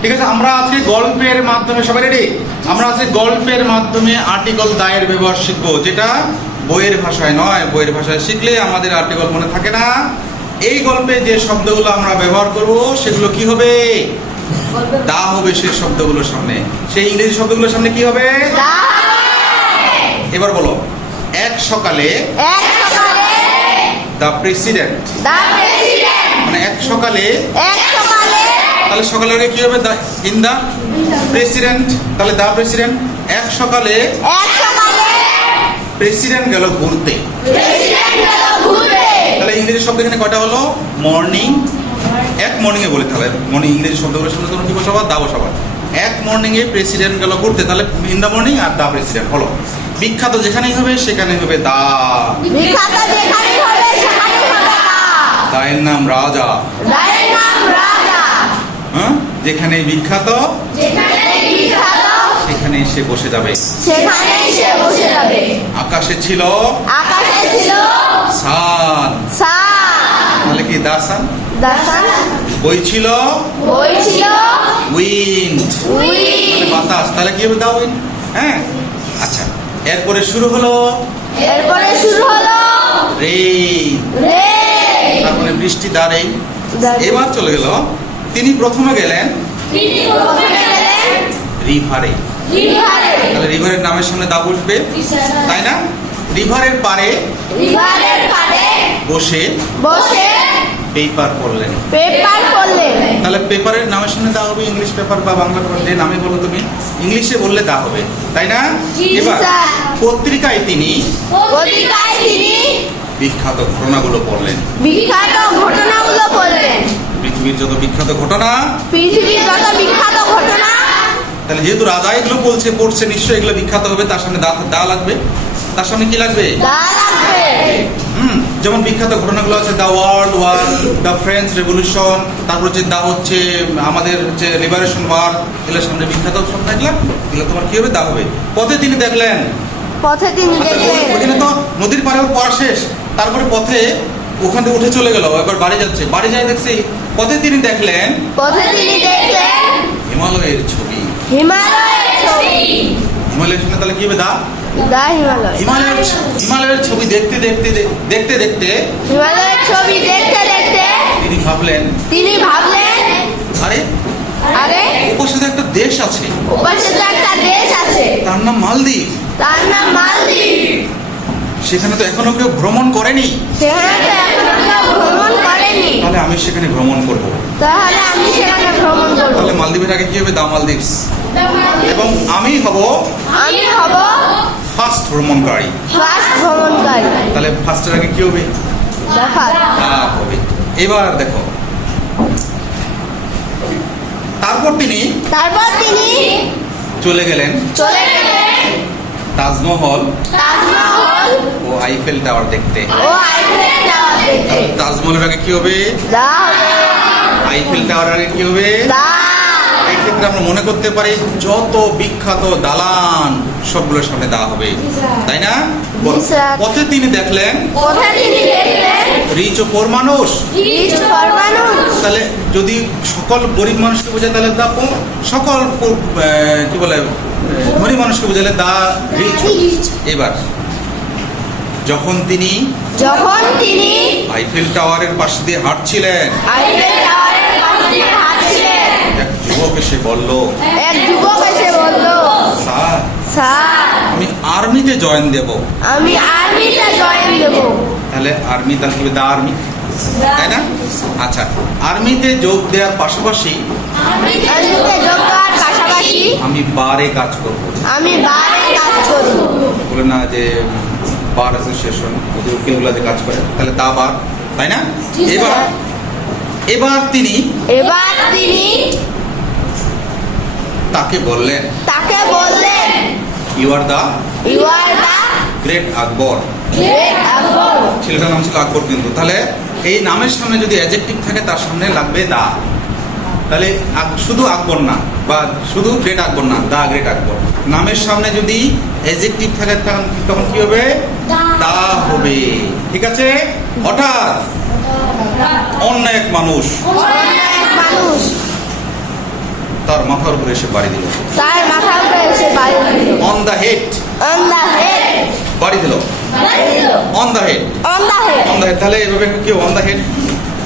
ঠিক আছে, আমরা আজকে গল্পের মাধ্যমে, সবাই রেডি? আমরা আজকে গল্পের মাধ্যমে আর্টিকেল দায়ের ব্যবহার শিখবো, যেটা বইয়ের ভাষায় নয়। বইয়ের ভাষায় শিখলে আমাদের আর্টিকেল মনে থাকে না। এই গল্পে যে শব্দগুলো আমরা ব্যবহার করব সেগুলো কি হবে? দা হবে সেই শব্দগুলোর সামনে। সেই ইংরেজি শব্দগুলোর সামনে কি হবে? এবার বলো, এক সকালে দ্য প্রেসিডেন্ট, মানে এক সকালে, তাহলে সকালে আগে কি হবে? ইন দা প্রেসিডেন্ট, তাহলে দা প্রেসিডেন্ট। এক সকালে প্রেসিডেন্ট গেল ঘুরতে। তাহলে ইংরেজি শব্দ এখানে কয়টা হলো? মর্নিং। এক মর্নিং এ বলে, তাহলে মর্নিং ইংরেজি শব্দগুলো শুনে তোমরা কি বসাবা? দা বসাবা। এক মর্নিং এ প্রেসিডেন্ট গেল ঘুরতে, তাহলে ইন দা মর্নিং আর দা প্রেসিডেন্ট হলো। বিখ্যাত যেখানেই হবে সেখানেই হবে দা। দায়ের নাম রাজা। হ্যাঁ, যেখানে বিখ্যাত সেখানে সে বসে যাবে। আকাশে ছিল সান, তাহলে কি দা সান। বই ছিল উইন্ড, মানে বাতাস, তাহলে কি হবে? দা উইন্ড। হ্যাঁ, আচ্ছা, এরপরে শুরু হলো রেইন, তারপরে বৃষ্টি, দা রেইন। এবার চলে গেল, তিনি প্রথমে গেলেন রিভারে। তাহলে রিভারের নামের সামনে দা বসবে, তাই না? রিভারের পারে বসে পেপার পড়লেন। তাহলে পেপারের নামের সামনে দা হবে ইংলিশ পেপার বা বাংলা পেপার, যে নামে বলো তুমি, ইংলিশে বললে দা হবে, তাই না? এবার পত্রিকায় তিনি বিখ্যাত ঘটনাগুলো পড়লেন। পৃথিবীর যত বিখ্যাত ঘটনা, তাহলে যেহেতু রাজা এগুলো পড়ছে, নিশ্চয়ই এগুলো বিখ্যাত হবে। তার সামনে দা লাগবে। তার সামনে কি লাগবে? যেমন বিখ্যাত ঘটনাগুলো আছে the world war, the French revolution, তারপর হচ্ছে দা হচ্ছে আমাদের হচ্ছে লিবারেশন ওয়ার, এগুলোর সামনে বিখ্যাত সব থাকলাম, এগুলো তোমার কি হবে? দা হবে। পথে তিনি দেখলেন, ওখানে তো নদীর পাড়ে পড়া শেষ, তারপরে পথে ওখান থেকে উঠে চলে গেল, এবার বাড়ি যাচ্ছে, বাড়ি যায় দেখছি পথে তিনি দেখলেন হিমালয়ের ছবি। হিমালয়ের সঙ্গে তাহলে কি হবে? দা। হিমালয়ের ছবি দেখতে দেখতে তিনি ভাবলেন আরে ওপাশে একটা দেশ আছে, তার নাম মালদ্বীপ। সেখানে তো এখনো কেউ ভ্রমণ করেনি, তাহলে আমি সেখানে ভ্রমণ করব। তাহলে মালদ্বীপের আগে কি হবে? দা মালদ্বীপস। এবং আমি হব ফার্স্ট ভ্রমণকারী। তাহলে ফার্স্টের আগে কি হবে? দা হবে। এবার দেখো, তারপর তিনি চলে গেলেন তাজমহল ও আইফেল টাওয়ার দেখতে। তাজমহলের আগে কি হবে? আইফেল টাওয়ার আগে কি হবে? এই ক্ষেত্রে আমরা মনে করতে পারি যত বিখ্যাত দালান সবগুলোর সামনে দা হবে, তাই না? পথে তিনি দেখলেন রিচ ও পোর মানুষ। তাহলে যদি সকল গরিব মানুষকে বোঝায় তাহলে দা পোর, সকল কি বলে ধনী মানুষকে বোঝালে দা রিচ। এবার যখন তিনি আইফেল টাওয়ারের পাশ দিয়ে হাঁটছিলেন, এক যুবক এসে বলল, স্যার আমি আর্মিতে জয়েন দেব। তাহলে আর্মি, তাহলে দা আর্মি, তাই না? আচ্ছা, আর্মিতে যোগ দেওয়ার পাশাপাশি আমি বারে কাজ করব। বলে না যে বার অ্যাসোসিয়েশন, ওদের উকিলগুলা যে কাজ করে, তাহলে দা বার, তাই না? এবার তিনি তাকে বললেন ইউ আর দা গ্রেট আকবর। ছেলেটার নাম ছিল আকবর কিন্তু। তাহলে এই নামের সামনে যদি অ্যাডজেক্টিভ থাকে তার সামনে লাগবে দা। তাহলে শুধু আকবর না, বা শুধু গ্রেট আকবর না, দা গ্রেট আকবর। নামের সামনে যদি অ্যাডজেক্টিভ থাকে তখন কি হবে? দা হবে। ঠিক আছে? হঠাৎ অন্য এক মানুষ তার মাথার উপরে এসে বাড়ি দিল। তার মাথার উপরে এসে বাড়ি দিল। On the head, on the head, বাড়ি দিল। On the head, on the head, on the head, তাহলে এভাবে কি অন দ্য হেড?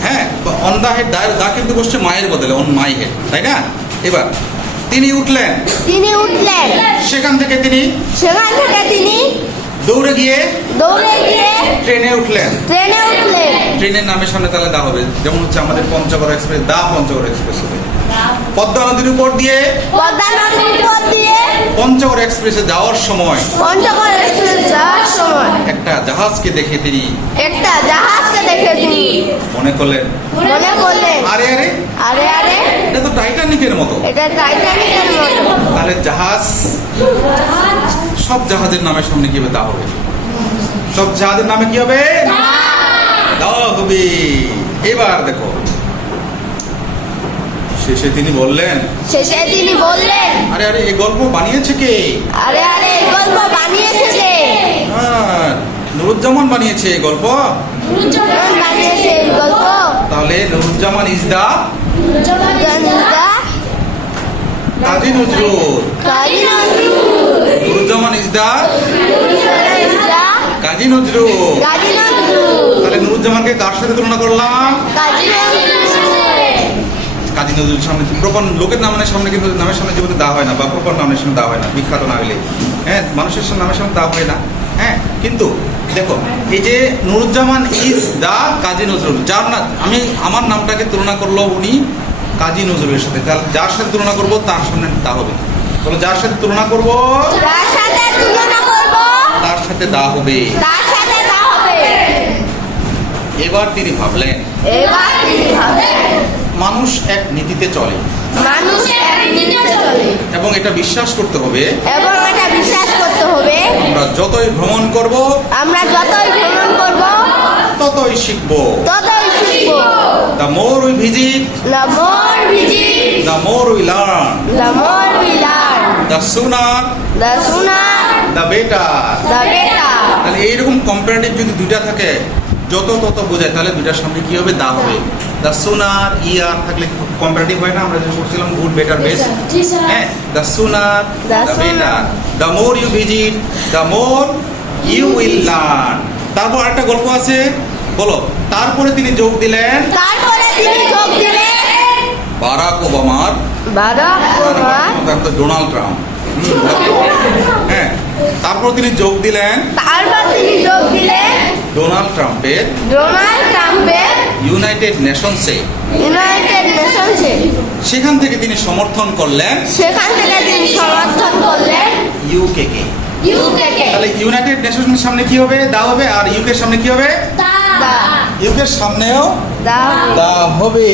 হ্যাঁ, অন দ্য হেড দা কিন্তু বসছে মায়ের বদলে, অন মাই হেড, তাই না? এবার তিনি উঠলেন, তিনি উঠলেন, সেখান থেকে তিনি দৌড়ে গিয়ে ট্রেনে উঠলেন। ট্রেনে উঠলেন। ট্রেনের নামের সামনে তাহলে দা হবে, যেমন হচ্ছে আমাদের পঞ্চগড় এক্সপ্রেস, দা পঞ্চগড় এক্সপ্রেস হবে। পদ্মা নদীর উপর দিয়ে পঞ্চগড় এক্সপ্রেসে যাওয়ার সময় একটা জাহাজকে দেখে তিনি মনে করলেন, আরে আরে আরে আরে, এটা তো টাইটানিকের মতো। এটা টাইটানিকের মতো। তাহলে জাহাজ, সব জাহাজের নামের সামনে কি হবে? দা হবে। সব জাহাজের নামে কি হবে? দা হবে। এবার দেখো, শেষে তিনি বললেন, আরে আরে এই গল্প বানিয়েছে কে? আরে আরে, এই গল্প বানিয়েছে কে? নুরুজ্জামান বানিয়েছে এই গল্প। বানিয়েছে এই গল্প। তাহলে Nuruzzaman is the Kazi Nazrul. Nuruzzaman is the Kazi Nazrul. তাহলে নুরুজ্জামানকে কার সাথে তুলনা করলাম? কাজী নজরুল সামনে প্রপার লোকের নামের সামনে কিন্তু নামের সামনে জীবনে দেওয়া হয় না, বা প্রপার নামের সামনে দেওয়া হয় না, বিখ্যাত না হলে। হ্যাঁ, মানুষের নামের সামনে দেওয়া হয় না। হ্যাঁ, কিন্তু দেখো এই যে নুরুজ্জামান ইজ দা কাজী নজরুল, যার না আমি আমার নামটাকে তুলনা করলো উনি কাজী নজরুলের সাথে, তাহলে যার সাথে তুলনা করবো তার সামনে দা হবে। বলো, যার সাথে তুলনা করবো তার সাথে দা হবে। এবার তিনি ভাবলেন, মানুষ এক নীতিতে চলে এবং এটা বিশ্বাস করতে হবে, আমরা যতই ভ্রমণ করব ততই শিখবো। The more we visit, the more we learn. The sooner, the better. তাহলে এইরকম কম্পারেটিভ যদি দুইটা থাকে, যত তত বোঝায়, তাহলে দুইটার সামনে কি হবে? দা হবে। দ্য সুনার ইয়ার থাকলে কম্পারেটিভ হয় না? আমরা যেটা বলছিলাম গুড, বেটার, বেস্ট। হ্যাঁ, the sooner, the better, the more you visit, the more you will learn. তারপর একটা গল্প আছে, বলো। তারপরে তিনি যোগ দিলেন বারাক ওবামার, ডোনাল্ড ট্রাম্প। হ্যাঁ, তারপর তিনি যোগ দিলেন ডোনাল্ড ট্রাম্পের ইউনাইটেড নেশনসে। সেখান থেকে তিনি সমর্থন করলেন ইউকে কে। তাহলে ইউনাইটেড নেশনের সামনে কি হবে? দা হবে। আর ইউকের সামনে কি হবে? ইউকের সামনেও দা হবে।